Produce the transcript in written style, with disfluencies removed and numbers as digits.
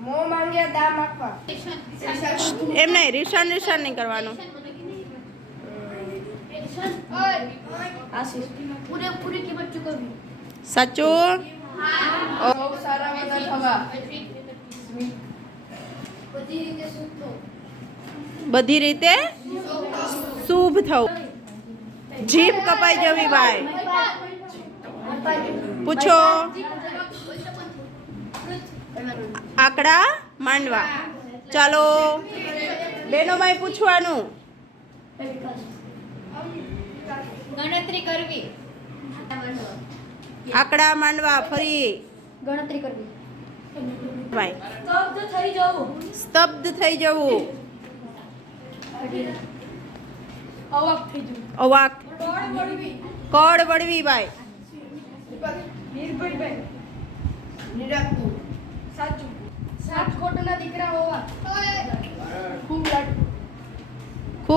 મો માંગ્યા દામ આપવા. એમ નહીં, રિશન નહીં કરવાનું. પૂરેપૂરી કિંમત ચૂકવવી. સાચું. બહુ સારા બધા થવા. બધી રીતે શુભ થવું. જીભ કપાઈ જવી ભાઈ. પૂછો. આંકડા માંડવા. ચાલો બેનો ભાઈ પૂછવાનું. ગણતરી કરવી. આંકડા માંડવા. ફરી ગણતરી કરવી. ભાઈ સ્તબ્ધ થઈ જવું. સ્તબ્ધ થઈ જવું. અવાક થઈ જવું. અવાક. કળ વળવી ભાઈ. નિર્ભયભાઈ. નિરાકતું. સાચું. સાત ખોટના દીકરા હોવા.